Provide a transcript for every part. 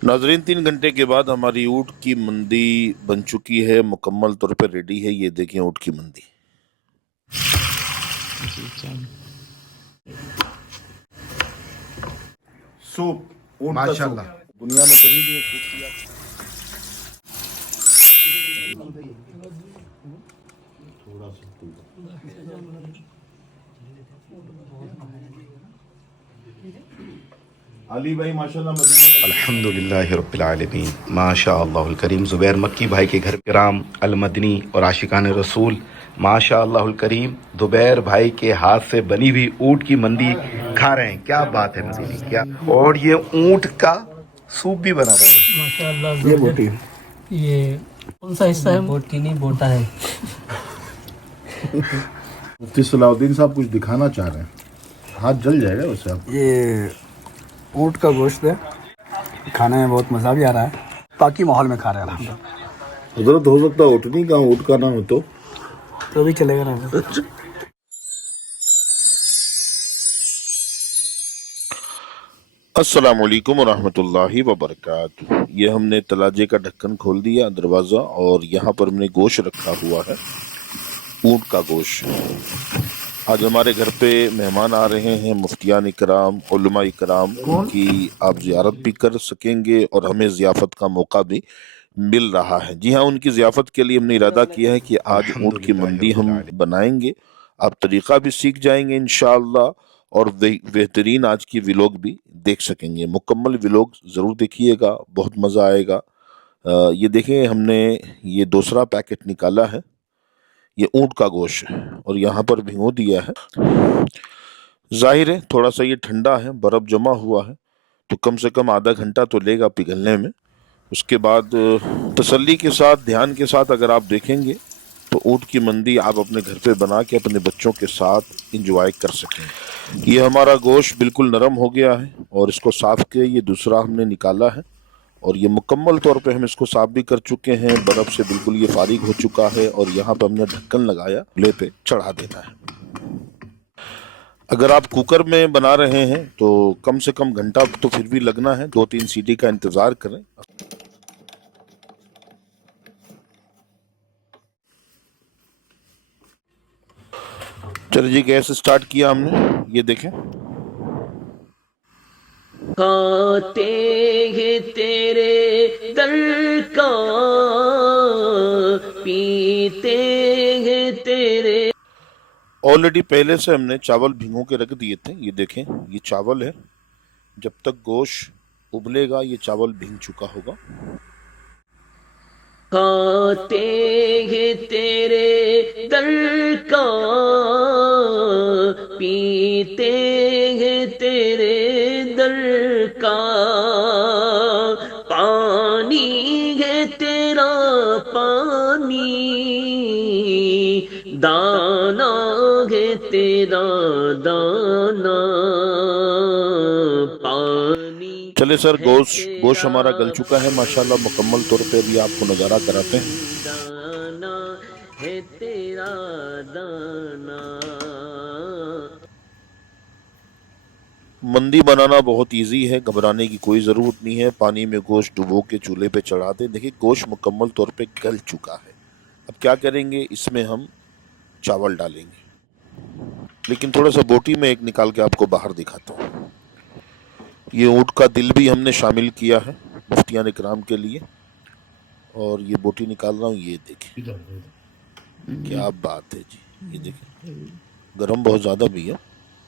नाजरीन 3 घंटे के बाद हमारी ऊँट की मंदी बन चुकी है, मुकम्मल तौर पर रेडी है। ये देखें ऊँट की मंदी। सूप ऊँट का सूप माशाल्लाह। दुनिया में कहीं भी सूप किया। अली भाई माशाल्लाह मदीने में अल्हम्दुलिल्लाह रब्बिल आलमीन माशाअल्लाहुल करीम। ज़ुबैर मक्की भाई के घर कराम अलमदनी और आशिकान रसूल माशाअल्लाहुल करीम ज़ुबैर भाई के हाथ से बनी हुई ऊँट की मंदी खा रहे हैं। क्या बात है मदीनी, क्या! और ये ऊँट का सूप भी बना रहे हैं। माशाअल्लाह। ये बोटी ये कौन सा हिस्सा है? बोटी नहीं, बोटा है। मुफ्ती सलाउद्दीन साहब कुछ दिखाना चाह रहे हैं, हाथ जल जाएगा वैसे आप। ये ऊँट का गोश्त है, खाने में बहुत मज़ा भी आ रहा है। पाकी माहौल में खा रहे हैं अल्हम्दुलिल्लाह। हजरत हो सकता है उठनी का ऊँट का नाम है तो भी चलेगा ना। अस्सलाम वालेकुम रहमतुल्लाहि व बरकातुहू। ये हमने तलाजे का ढक्कन खोल दिया, दरवाज़ा, और यहाँ पर हमने गोश्त रखा हुआ है, ऊँट का गोश्त। आज हमारे घर पे मेहमान आ रहे हैं, मुफ्तियान इकराम, उलमा इकराम, उनकी आप ज़ियारत भी कर सकेंगे और हमें ज़ियाफ़त का मौका भी मिल रहा है। जी हाँ, उनकी ज़ियाफ़त के लिए हमने इरादा किया है कि आज ऊँट की मंदी हम बनाएंगे। आप तरीक़ा भी सीख जाएंगे इंशाअल्लाह, और बेहतरीन आज की व्लॉग भी देख सकेंगे। मुकम्मल व्लॉग ज़रूर देखिएगा, बहुत मज़ा आएगा। ये देखें, हमने ये दूसरा पैकेट निकाला है, ये ऊँट का गोश्त है, और यहाँ पर भिगो दिया है। जाहिर है थोड़ा सा ये ठंडा है, बर्फ़ जमा हुआ है, तो कम से कम आधा घंटा तो लेगा पिघलने में। उसके बाद तसल्ली के साथ, ध्यान के साथ अगर आप देखेंगे तो ऊँट की मंदी आप अपने घर पे बना के अपने बच्चों के साथ इंजॉय कर सकें। ये हमारा गोश्त बिल्कुल नरम हो गया है, और इसको साफ़ के ये दूसरा हमने निकाला है, और ये मुकम्मल तौर पे हम इसको साफ़ भी कर चुके हैं, बर्फ़ से बिल्कुल ये फारिग हो चुका है, और यहाँ पे हमने ढक्कन लगाया, चूल्हे पे चढ़ा देना है। अगर आप कुकर में बना रहे हैं तो कम से कम घंटा तो फिर भी लगना है, 2-3 सीटी का इंतज़ार करें। चलिए जी, गैस स्टार्ट किया हमने, ये देखें। खाते हैं तेरे दर का, पीते हैं तेरे। ऑलरेडी पहले से हमने चावल भिगो के रख दिए थे, ये देखें, ये चावल है। जब तक गोश्त उबलेगा ये चावल भीग चुका होगा। खाते हैं तेरे दर का, पीते हैं तेरे दर का। पानी है तेरा पानी, दाना है तेरा दाना। पानी चले सर, गोश्त हमारा गल चुका है माशाल्लाह, मुकम्मल तौर पे भी आपको नज़ारा कराते हैं। दाना है तेरा दाना। मंदी बनाना बहुत इजी है, घबराने की कोई ज़रूरत नहीं है। पानी में गोश्त डुबो के चूल्हे पे चढ़ा दें। देखिए गोश्त मुकम्मल तौर पे गल चुका है। अब क्या करेंगे, इसमें हम चावल डालेंगे, लेकिन थोड़ा सा बोटी में एक निकाल के आपको बाहर दिखाता हूँ। ये ऊँट का दिल भी हमने शामिल किया है मुफ्तियान इकराम के लिए, और ये बोटी निकाल रहा हूँ, ये देखें, क्या बात है जी। ये देखें, गरम बहुत ज़्यादा भी है।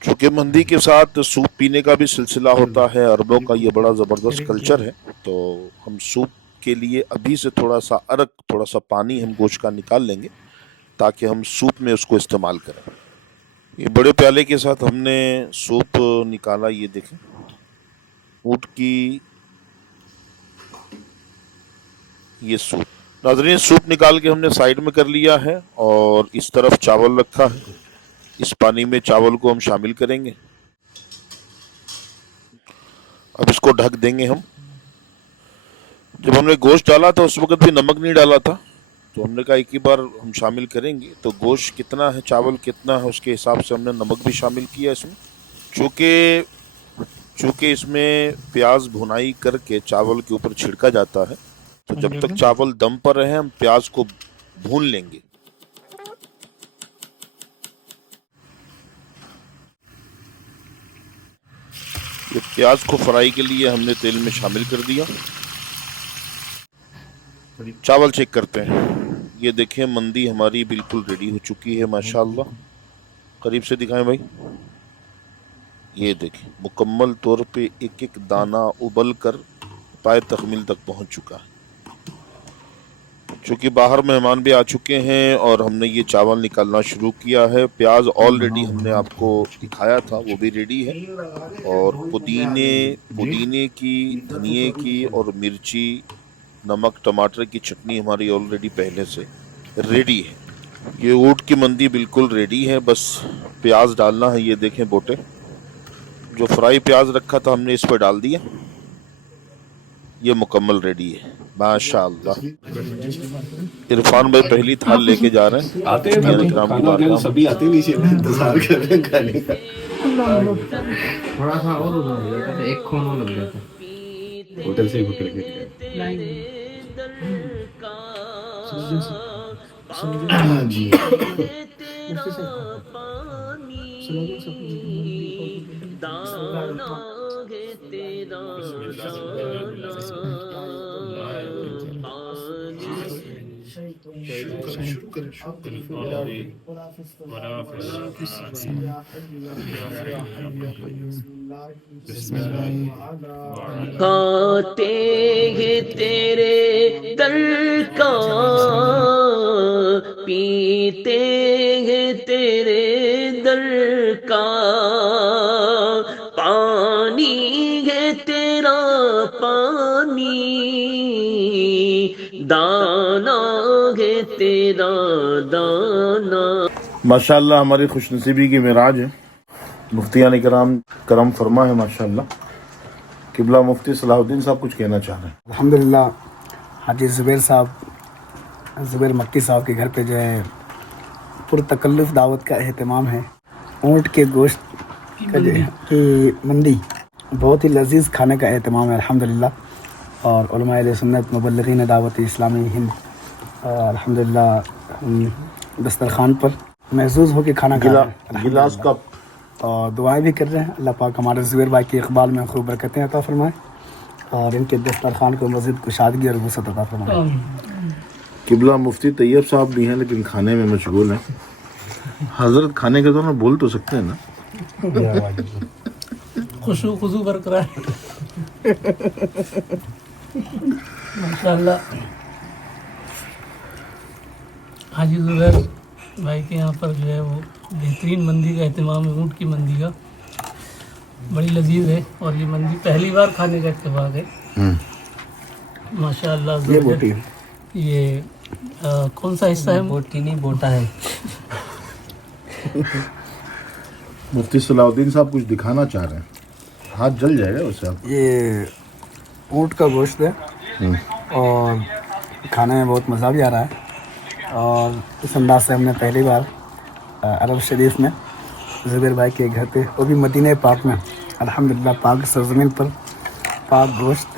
चूँकि मंदी के साथ सूप पीने का भी सिलसिला होता है, अरबों का ये बड़ा ज़बरदस्त कल्चर है, तो हम सूप के लिए अभी से थोड़ा सा अरक, थोड़ा सा पानी हम गोश्त का निकाल लेंगे ताकि हम सूप में उसको इस्तेमाल करें। ये बड़े प्याले के साथ हमने सूप निकाला, ये देखें, ऊँट की ये सूप। नाज़रीन, सूप निकाल के हमने साइड में कर लिया है, और इस तरफ चावल रखा है। इस पानी में चावल को हम शामिल करेंगे। अब इसको ढक देंगे हम। जब हमने गोश्त डाला था उस वक्त भी नमक नहीं डाला था, तो हमने कहा एक ही बार हम शामिल करेंगे, तो गोश्त कितना है, चावल कितना है, उसके हिसाब से हमने नमक भी शामिल किया इसमें। चूँकि चूँकि इसमें प्याज भुनाई करके चावल के ऊपर छिड़का जाता है, तो जब तक चावल दम पर रहे हम प्याज को भून लेंगे। ये प्याज को फ्राई के लिए हमने तेल में शामिल कर दिया। चावल चेक करते हैं। ये देखें मंदी हमारी बिल्कुल रेडी हो चुकी है माशाल्लाह। करीब से दिखाएं भाई। ये देखें मुकम्मल तौर पे एक एक दाना उबल कर पाए तकमील तक पहुंच चुका है। चूँकि बाहर मेहमान भी आ चुके हैं और हमने ये चावल निकालना शुरू किया है। प्याज ऑलरेडी हमने आपको दिखाया था, वो भी रेडी है। और पुदीने की, धनिए की और मिर्ची, नमक, टमाटर की चटनी हमारी ऑलरेडी पहले से रेडी है। ये ऊँट की मंदी बिल्कुल रेडी है, बस प्याज डालना है। ये देखें बोटे, जो फ्राई प्याज रखा था हमने इस पर डाल दिया। ये मुकम्मल रेडी है माशाअल्लाह। इरफान भाई पहली थाल लेके जा रहे हैं। आते हैं सभी आते नहीं चाहिए, इंतजार कर रहे हैं खाने का। थोड़ा सा और हो जाता है, एक खून और लग जाता है। होटल से ही भूख लगी जी। खाते हैं तेरे दर का, पीते हैं तेरे दर का, पानी है तेरा पानी, दाना है तेरा दाना। माशाल्लाह हमारी खुशनसीबी की मिराज है। मुफ्तियान इकराम करम फरमा है माशाल्लाह। किबला मुफ्ती सलाहुद्दीन साहब कुछ कहना चाह रहे हैं। अल्हम्दुलिल्लाह हाजी ज़ुबैर मक्की साहब के घर पे जो है पुरतकल्लुफ़ दावत का एहतमाम है। ऊँट के गोश्त का जो है कि मंदी बहुत ही लजीज़ खाने का एहतमाम है अल्हम्दुलिल्लाह। और उलमा अहले सुन्नत मुबल्लिगीन दावत इस्लामी हिंद अल्हम्दुलिल्लाह दस्तरखान पर महसूस होकर खाना खा रहे हैं। गिलास कप और दुआएं भी कर रहे हैं। अल्लाह पाक हमारे ज़ुबैर भाई के इक़बाल में खूब बरकतें अता फरमाएँ और इनके दस्तरखान को मज़ीद कुशादगी और वसअत अता फरमाएँ। किबला मुफ्ती तैयब साहब भी हैं लेकिन खाने में मशगूल हैं। हजरत खाने के दौरान बोल तो सकते हैं ना? खुशू बरकरार माशाल्लाह। हाजी ज़ुबैर भाई के यहाँ पर जो है वो बेहतरीन मंदी का एहतमाम है। ऊँट की मंदी का बड़ी लजीज है और ये मंदी पहली बार खाने का इत्तेफाक है माशाल्लाह। ये बोटी है। ये कौन सा हिस्सा है? बोटी नहीं बोटा है। मुफ्ती सलाहुद्दीन साहब कुछ दिखाना चाह रहे हैं। हाथ जल जाएगा उससे आप। ये ऊँट का गोश्त है और खाने में बहुत मज़ा भी आ रहा है। और इस अंदाज से हमने पहली बार अरब शरीफ में ज़ुबैर भाई के घर पे, वो भी मदीने पाक में अल्हम्दुलिल्लाह पाक सरज़मीन पर पाक गोश्त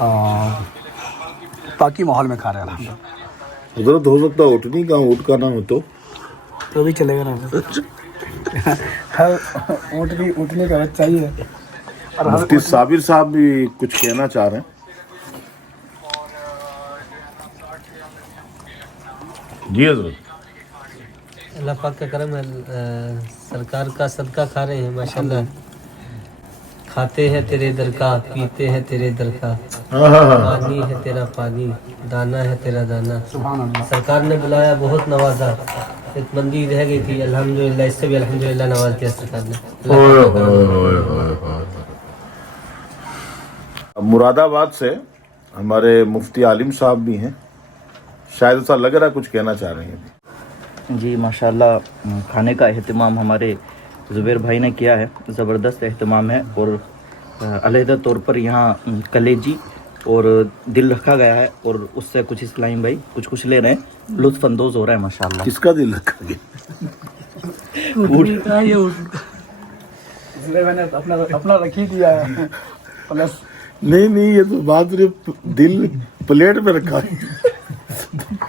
और पाकी माहौल में खा रहे हैं अल्हम्दुलिल्लाह। हजरत हो सकता है उठनी का ऊँट का नाम हो तो भी चलेगा ना। हर उठने का बच्चा ही है। और मुफ्ती साबिर साहब भी कुछ कहना चाह रहे हैं। जी हजरत। अल्लाह पाक का करम है, सरकार का सदका खा रहे हैं माशाल्लाह। खाते हैं तेरे दर का, पीते हैं तेरे दर का, पानी है तेरा पानी, दाना है तेरा दाना। सरकार ने बुलाया, बहुत नवाजा। एक मंदी रह गई थी, अल्हम्दुलिल्लाह इससे भी अल्हम्दुलिल्लाह नवाज दिया सरकार ने। मुरादाबाद से हमारे मुफ्ती आलिम साहब भी हैं, शायद ऐसा लग रहा है कुछ कहना चाह रहे हैं। जी माशाल्लाह खाने का एहतमाम हमारे ज़ुबैर भाई ने किया है, ज़बरदस्त एहतमाम है। और अलहदा तौर पर यहाँ कलेजी और दिल रखा गया है और उससे कुछ इस्लाम भाई कुछ ले रहे हैं, लुत्फ़ अंदोज़ हो रहा है माशाल्लाह। किसका दिल रखा गया? जुबैर भाई ने अपना रख ही दिया है प्लस नहीं ये तो बात सिर्फ दिल प्लेट में रखा है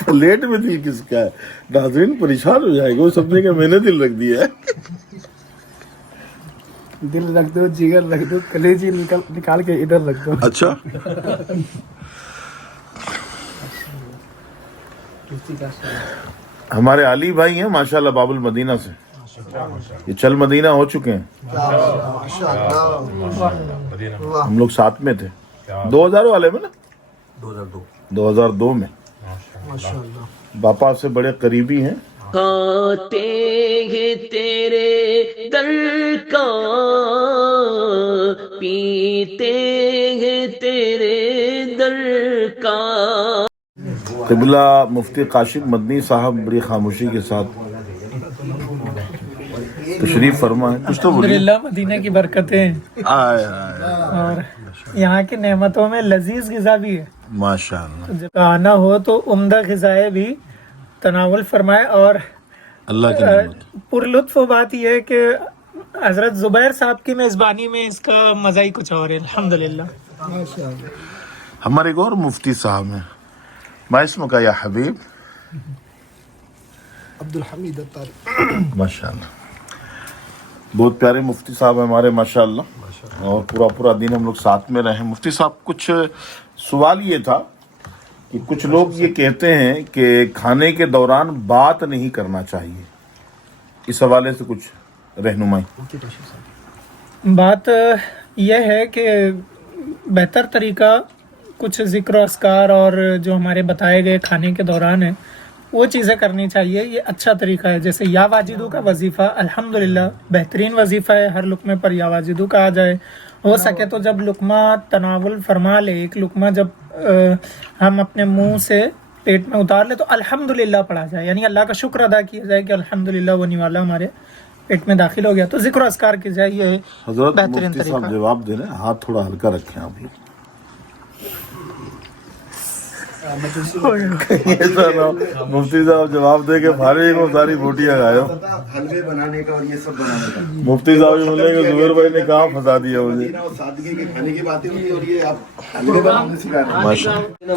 प्लेट में दिल किसका है? नाज़रीन परेशान हो जाएगा, वो समझे कि मैंने दिल रख दिया है। दिल रख दो, जिगर रख दो, कलेजी निकाल के इधर रख दो। अच्छा हमारे अली भाई हैं माशाल्लाह बाबुल मदीना से, ये चल मदीना हो चुके हैं। हम लोग साथ में थे 2000 वाले में ना, 2002 में। बापा से बड़े करीबी हैं। खाते हैं तेरे दर का, पीते हैं तेरे दर का। क़िबला मुफ्ती काशिफ मदनी साहब बड़ी खामोशी के साथ तशरीफ फरमा है। कुछ तो बोलिए। अल्हम्दुलिल्लाह मदीना की बरकतें आए आए और यहाँ की नेमतों में लजीज गिज़ा भी है। माशाअल्लाह, जब आना हो तो उम्दा ग़िज़ाएँ भी तनावुल फरमाए। और अल्लाह की नेमत। पुरलुत्फ बात यह है कि हज़रत ज़ुबैर साहब की मेज़बानी में इसका मज़ा ही कुछ और है। अल्हम्दुलिल्लाह। हमारे एक और मुफ्ती साहब हैं, माइस्म का या हबीब अब्दुल हमीद अत्तारी। माशाअल्लाह, बहुत प्यारे मुफ्ती साहब हैं हमारे माशाअल्लाह, और पूरा दिन हम लोग साथ में रहे। मुफ्ती साहब, कुछ सवाल ये था कि कुछ लोग ये कहते हैं कि खाने के दौरान बात नहीं करना चाहिए, इस हवाले से कुछ रहनुमाई। बात यह है कि बेहतर तरीका कुछ ज़िक्र अस्कार और जो हमारे बताए गए खाने के दौरान है वो चीज़ें करनी चाहिए, ये अच्छा तरीका है। जैसे या वाजिदू का वजीफ़ा अल्हम्दुलिल्लाह बेहतरीन वजीफ़ा है, हर लुकमे पर या वाजिदू का आ जाए। हो सके तो जब लुकमा तनावुल फरमा ले, एक लुकमा जब हम अपने मुंह से पेट में उतार ले तो अल्हम्दुलिल्लाह पढ़ा जाए, यानी अल्लाह का शुक्र अदा किया जाए कि अल्हम्दुलिल्लाह वो निवाला हमारे पेट में दाखिल हो गया। तो जिक्र अस्कार की जाए, ये हजरत बेहतरीन मुफ्ती साहब तरीका। जवाब दे रहे हैं, हाथ थोड़ा हल्का रखें आप लोग। मुफ्ती साहब जवाब दे के फारे को सारी बोटियां खाए। हलवे बनाने का और ये सब बनाने का मुफ्ती साहब जो बोले कि जुबैर भाई ने कहाँ फंसा दिया मुझे। और सादगी के खाने की बातें हुई और ये आप हलवे बनाने सिखा रहे हैं। माशाअल्लाह।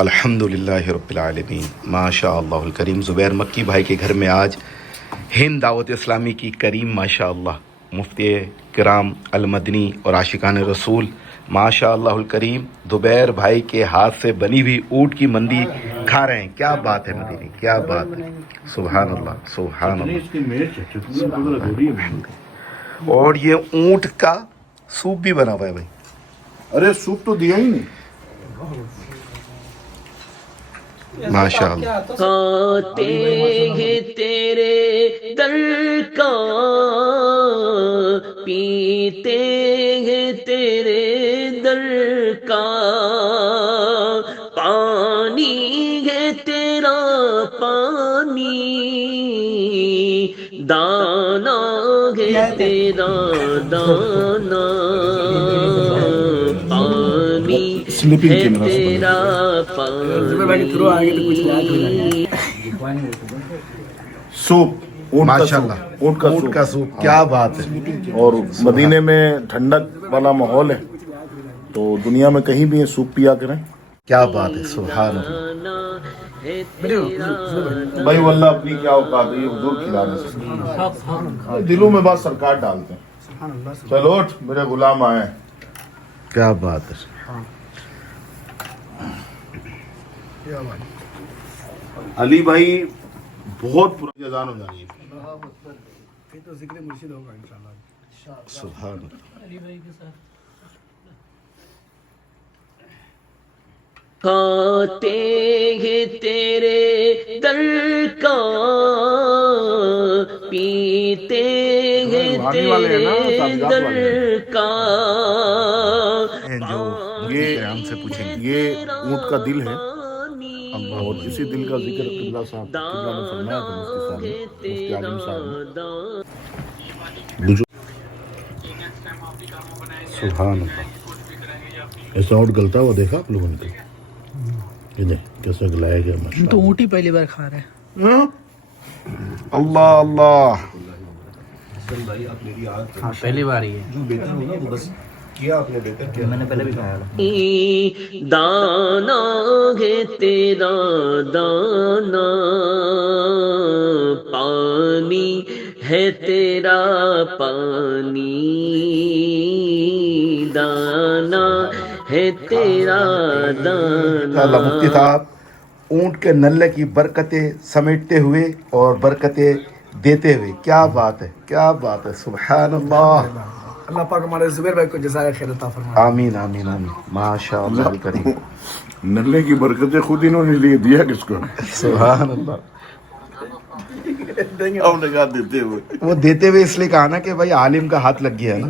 अल्हम्दुलिल्लाह रब्बिल आलमीन, माशाअल्लाहुल करीम। ज़ुबैर मक्की भाई के घर में आज हिंद दावत इस्लामी की करीम माशाअल्लाह मुफ्ती किराम अल मदनी और आशिकान रसूल माशाअल्लाहुल करीम ज़ुबैर भाई के हाथ से बनी हुई ऊँट की मंदी खा रहे हैं। क्या बात है मदनी, क्या बात है, सुभान अल्लाह, सुभान अल्लाह। और ये ऊँट का सूप भी बना हुआ है भाई। अरे सूप तो दिया ही नहीं। माशाअल्लाह। खाते हैं तेरे दर का, पीते हैं तेरे दर का। पानी है तेरा पानी, दाना है तेरा दाना। पानी स्लीपिंग है कैमरा से तेरा सूप, माशाअल्लाह, ऊँट का सूप। क्या बात है। और मदीने में ठंडक वाला माहौल है, तो दुनिया में कहीं भी ये सूप पिया करें। क्या बात है, सुभान अल्लाह। भाई वल्लाह अपनी क्या औकात है, ये हुजूर खिला नहीं सकते, दिलों में बात सरकार डालते हैं। चलो उठ, मेरे गुलाम आए। क्या बात है। अली भाई बहुत पुरानी अजान हो जा रही है। तो जिक्र मुर्शिद होगा इंशाल्लाह। सुभान अल्लाह। अली भाई के साथ खाते हैं तेरे दर का, पीते हैं तेरे दर का। जो ये हमसे पूछेंगे, ये ऊँट का दिल है, और इसी दिल का जिक्र किबला साहब किबला ने फरमाया था, मुफ्ती साहब ने, मुफ्ती आजम साहब ने। सुभान अल्लाह। ऐसा ऊँट गलता हुआ देखा आप लोगों ने? ये देख कैसे गलाया गया माशाअल्लाह। तो ऊँट ही पहली बार खा रहे हैं। अल्लाह अल्लाह। हाँ पहली बार ही है। मैंने पहले भी खाया था। दाना है तेरा दाना, पानी है तेरा पानी, दाना है तेरा अल्लाह मुफ्ती दाना। साहब ऊंट के नल्ले की बरकतें समेटते हुए और बरकतें देते हुए, क्या बात है, क्या बात है, सुभान अल्लाह। अल्लाह पाक हमारे जुबैर भाई को जज़ाए खैर अता फरमाए। आमीन आमीन आमीन, माशा अल्लाह करीम, नल्ले की बरकतें खुद इन्होंने लिए, दिया किसको? सुभान अल्लाह। हमने कहा देते हुए। वो देते हुए इसलिए कहा ना कि भाई आलिम का हाथ लग गया ना।